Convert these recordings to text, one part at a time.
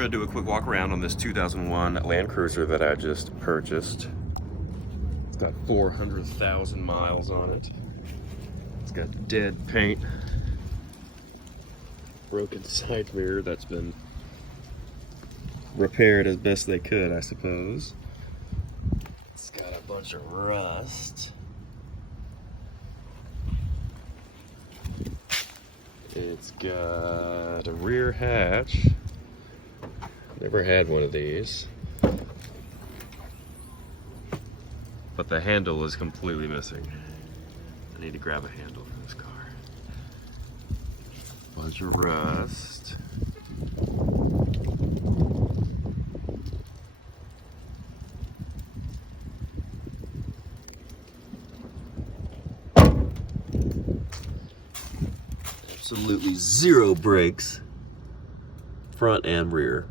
gonna do a quick walk around on this 2001 Land Cruiser that I just purchased. It's got 400,000 miles on it. It's got dead paint, broken side mirror that's been repaired as best they could, I suppose. It's got a bunch of rust. It's got a rear hatch. Never had one of these. But the handle is completely missing. I need to grab a handle for this car. Bunch of rust. Absolutely zero brakes, front and rear.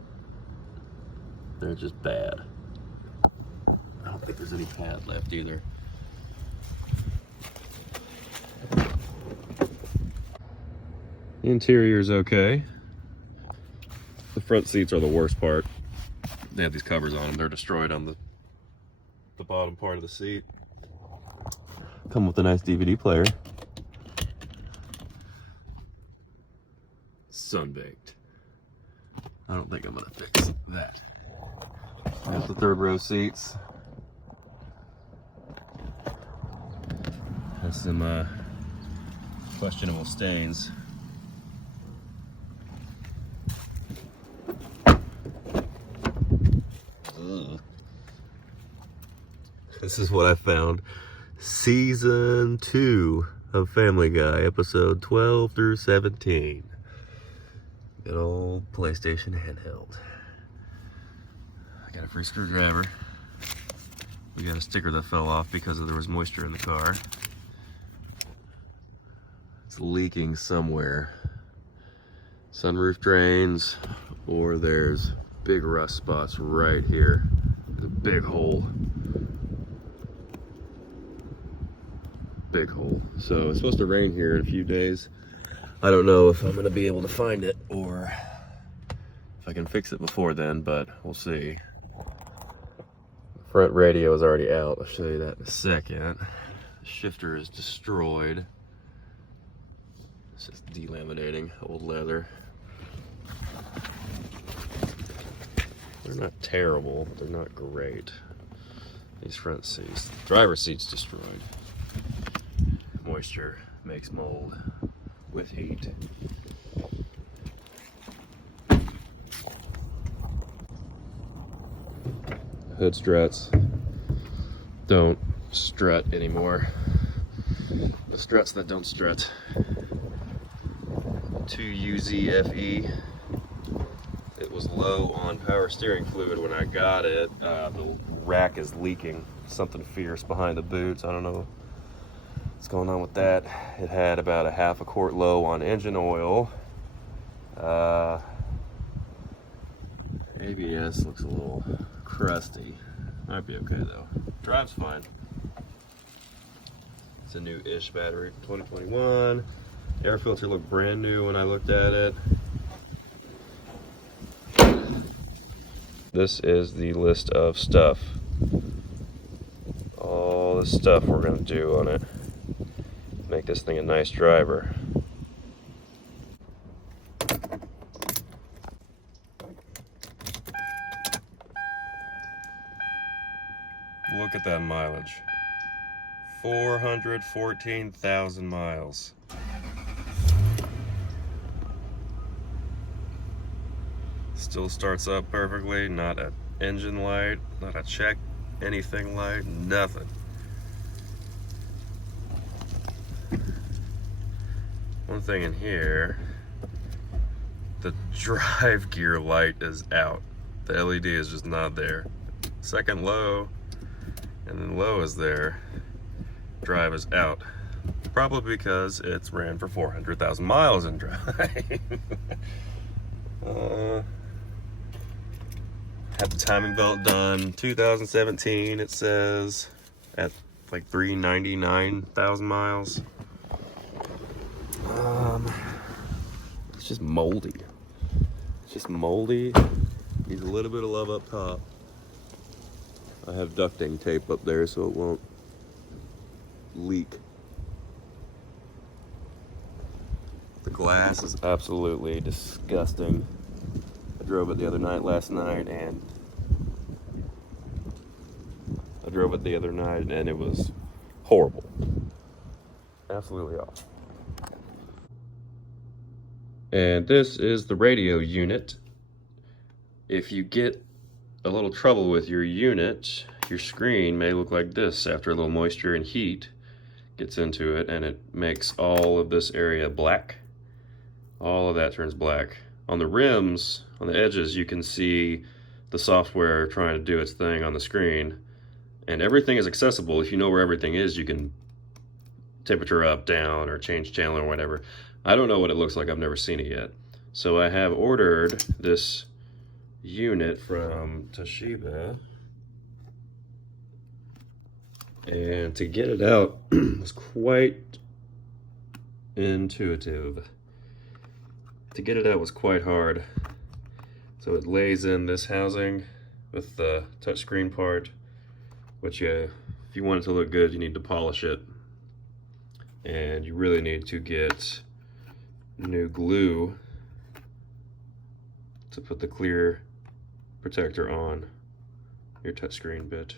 They're just bad. I don't think there's any pad left either. The interior's okay. The front seats are the worst part. They have these covers on them. They're destroyed on the bottom part of the seat. Come with a nice DVD player. Sunbaked. I don't think I'm gonna fix that. There's the third row seats. There's some questionable stains. Ugh. This is what I found. Season 2 of Family Guy, episode 12 through 17. Good old PlayStation handheld. I got a free screwdriver. We got a sticker that fell off because there was moisture in the car. It's leaking somewhere. Sunroof drains, or there's big rust spots right here. There's a big hole. Big hole. So it's supposed to rain here in a few days. I don't know if I'm gonna be able to find it or if I can fix it before then, but we'll see. Front radio is already out. I'll show you that in a second. The shifter is destroyed. It's just delaminating old leather. They're not terrible, but they're not great. These front seats. The driver's seat's destroyed. Moisture makes mold with heat. Hood struts don't strut anymore. The struts that don't strut. 2UZFE. It was low on power steering fluid when I got it. The rack is leaking. Something fierce behind the boots. I don't know what's going on with that. It had about a half a quart low on engine oil. ABS looks a little crusty. Might be okay though. Drives fine. It's a new-ish battery from 2021. Air filter looked brand new when I looked at it. This is the list of stuff. All the stuff we're gonna do on it. Make this thing a nice driver. Look at that mileage. 414,000 miles. Still starts up perfectly, not an engine light, not a check anything light, nothing. One thing in here, the drive gear light is out. The LED is just not there. Second low, and then low is there. Drive is out. Probably because it's ran for 400,000 miles in drive. Had the timing belt done 2017, it says, at like 399,000 miles. It's just moldy. It's just moldy. Needs a little bit of love up top. I have ducting tape up there so it won't leak. The glass is absolutely disgusting. I drove it the other night last night and it was horrible. Absolutely awful. And this is the radio unit. If you get a little trouble with your unit, your screen may look like this after a little moisture and heat gets into it, and it makes all of this area black. All of that turns black. On the rims, on the edges, you can see the software trying to do its thing on the screen, and everything is accessible. If you know where everything is, you can temperature up, down, or change channel or whatever. I don't know what it looks like. I've never seen it yet. So I have ordered this unit from Toshiba, and to get it out was quite intuitive. To get it out was quite hard. So it lays in this housing with the touchscreen part, which if you want it to look good, you need to polish it. And you really need to get new glue to put the clear protector on your touchscreen bit.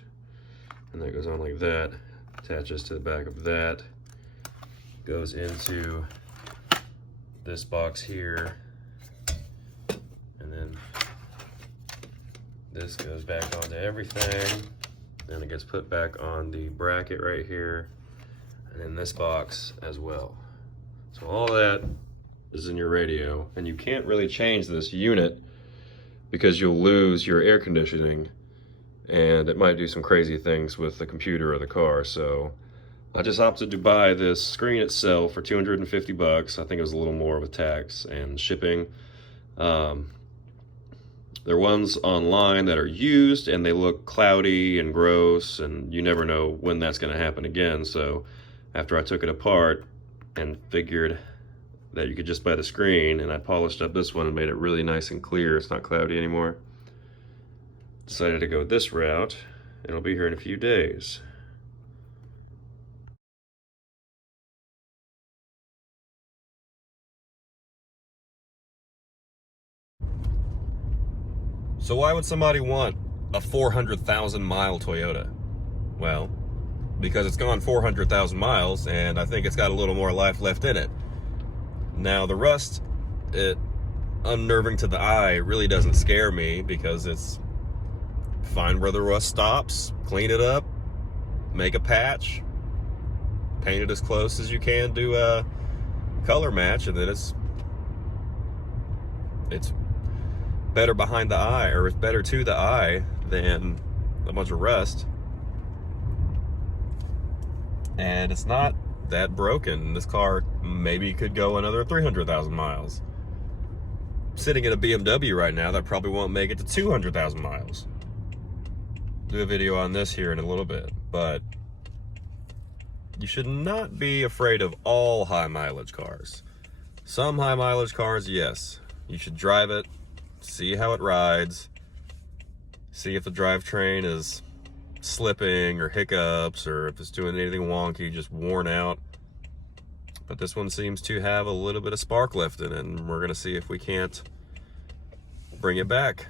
And that goes on like that, attaches to the back of that, goes into this box here, and then this goes back onto everything, and it gets put back on the bracket right here, and in this box as well. So all that is in your radio, and you can't really change this unit because you'll lose your air conditioning, and it might do some crazy things with the computer or the car. So I just opted to buy this screen itself for 250 bucks. I think it was a little more with tax and shipping. There are ones online that are used and they look cloudy and gross, and you never know when that's going to happen again. So after I took it apart and figured that you could just buy the screen, and I polished up this one and made it really nice and clear, it's not cloudy anymore, decided to go this route, and it'll be here in a few days. So why would somebody want a 400,000 mile Toyota? Well, because it's gone 400,000 miles, and I think it's got a little more life left in it. Now the rust, it unnerving to the eye, really doesn't scare me, because it's find where the rust stops, clean it up, make a patch, paint it as close as you can to a color match, and then it's better behind the eye, or it's better to the eye than a bunch of rust. And it's not that broken. This car maybe could go another 300,000 miles. Sitting in a BMW right now, that probably won't make it to 200,000 miles. Do a video on this here in a little bit, but you should not be afraid of all high mileage cars. Some high mileage cars, yes, you should drive it, see how it rides, see if the drivetrain is slipping or hiccups, or if it's doing anything wonky, just worn out. But this one seems to have a little bit of spark left in it, and we're gonna see if we can't bring it back.